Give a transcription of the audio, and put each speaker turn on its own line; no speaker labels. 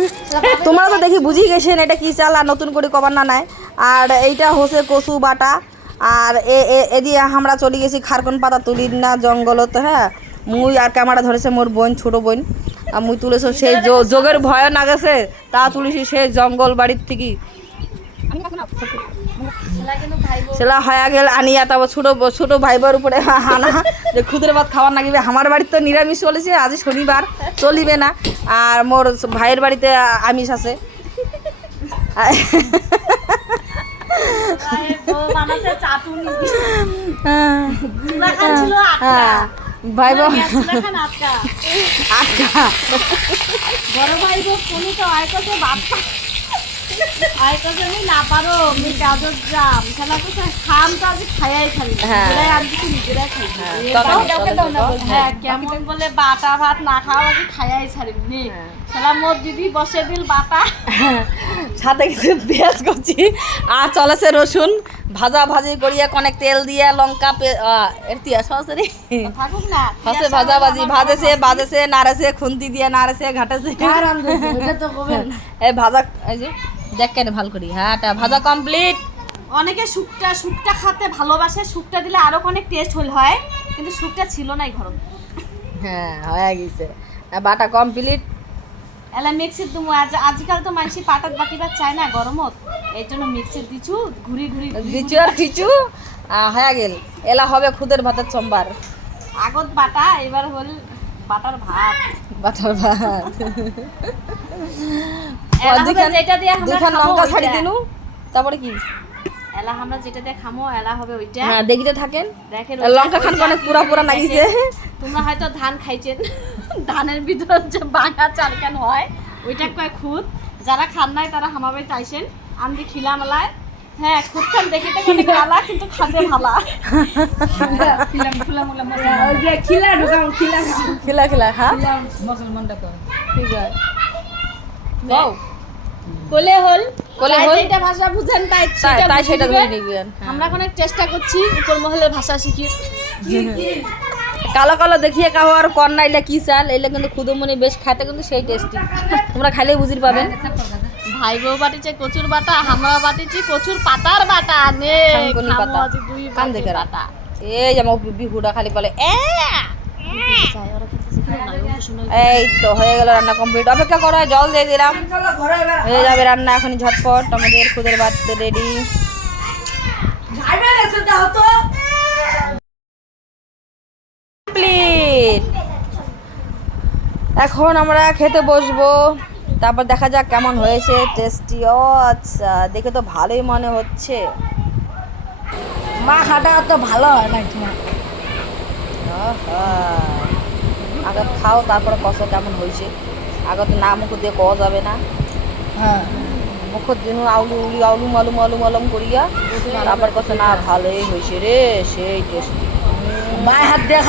তোমরা তো দেখি বুঝি গেছেন এটা কি চাল আর নতুন করে কবার না নাই আর এইটা হচ্ছে কচু বাটা। আর এ এ- এদিকে আমরা চলে গেছি খারকন পাতা তুলি না জঙ্গলত হ্যাঁ? মুই আর ক্যামেরা ধরেছে মোর বোন ছোট বোন। আর মুই তুলেছ সেই যোগের ভয় না গেছে তা তুলেছি সেই জঙ্গল বাড়ির থেকে। সেলা হয়ে গেল আনিয়া তারপর ছোট ছোট ভাইবার উপরে হানা। যে খুদের ভাত খাওয়ার নাগিবে আমার বাড়িতে তো নিরামিষ চলেছে আজ শনিবার চলিবে না। আর মোর ভাইয়ের বাড়িতে আমিষ আছে। হ্যাঁ ভাই বোন আটকা
বড় ভাই তুমি তো আয় বাপ্পা না পারো আমি খেলা তো খাম তো আজ খাইয়াই খালি।
হ্যাঁ।
নিজেরাই আনছি তো নিজেরাই খাই
হ্যাঁ।
হ্যাঁ কেমন বলে বাটা ভাত না খাওয়া আজ খাইয়াই ছাড়ি নে
হ্যাঁ।
মোর দিদি বসে দিল বাটা।
সাথে কিছু পেঁয়াজ করছি আর চলেছে রসুন। ভাজা ভাজি করিয়া অনেক তেল দিয়া লঙ্কা সরাসরি ভাজা ভাজি ভাজেছে বাজেছে নাড়েছে খুন্তি দিয়ে নাড়েছে ঘাটেছে। এই ভাজা এই যে দেখ কেন ভালো করি। হ্যাঁ টা ভাজা কমপ্লিট
অনেকে শুকটা শুকটা খেতে ভালোবাসে শুকটা দিলে আরও অনেক টেস্ট হল হয়। কিন্তু শুকটা ছিল না এই ঘরত
হ্যাঁ হয়ে গেছে। বাটা কমপ্লিট
এলা মিক্সির তুমি আজ আজকাল তো মানুষ পাটাত বাটিবার চায় না গরমত। এই জন্য মিক্সির দিছু ঘুরি ঘুরি ঘুরি
দিচু আর আহ, হয়ে গেল। এলা হবে খুদের ভাতের চম্বার।
আগত বাটা এবার হল বাটার ভাত।
বাটার ভাত।
খাব
লঙ্কা। ছাড়ি দিনু তারপরে কি?
এলা আমরা যেটা দিয়ে খামো এলা হবে ওইটা।
হ্যাঁ দেখিতে থাকেন।
দেখেন
আর লঙ্কা খান অনেক পুরা পুরা নাগিছে
তোমরা হয়তো ধান খাইছেন। ধানের ভিতর যে বাঙা চাল কেন হয় ওইটা কয় খুদ যারা খান নাই তারা হামাবে চাইছেন আমি খিলা মেলায়। হ্যাঁ খুদ খান দেখিতে কোনো কালা কিন্তু খাতে ভালা
খিলা খিলা। হ্যাঁ ঠিক আছে গাও
কোলে হল
কোলে হল।
যেটা ভাষা বুঝেন তাই
তাই
সেটা
তাই
বুঝে
সেটা ধরে নিবেন
আমরা অনেক চেষ্টা করছি উপর মহলের ভাষা শিখি।
কালো কালো দেখিয়ে কাহো আর কর না এলে কি চাল? এলে কিন্তু খুদমনি বেশ খাইতে কিন্তু সেই টেস্টি তোমরা খাইলেই বুঝির পাবেন।
ভাই বউ বাটিছে কচুর বাটা আমরা বাটিছি কচুর পাতার বাটা নে
পাতা। কান দেখে।
বাটা।
এই আমার বিহুটা খালি বলে এ! এই তো হয়ে গেল রান্না কমপ্লিট অপেক্ষা করো জল দিয়ে দিলাম। হয়ে যাবে রান্না এখন ঝটপট। আমাদের খুদের ভাত রেডি এখন আমরা খেতে বসবো। তারপর দেখা যাক কেমন হয়েছে। টেস্টি ও আচ্ছা দেখে তো ভালোই মনে হচ্ছে।
মা খাটা তো ভালো হয় না তোমার।
আগে খাও তারপরে কষ কেমন হয়েছে। আগে তো না মুখ দিয়ে কওয়া যাবে না।
হ্যাঁ।
মুখ দিন আউলু উলি আউলু মালুম আলুম আলুম করিয়া তারপর কত না ভালোই হয়েছে রে সেই টেস্ট
মায়ের হাত দিয়ে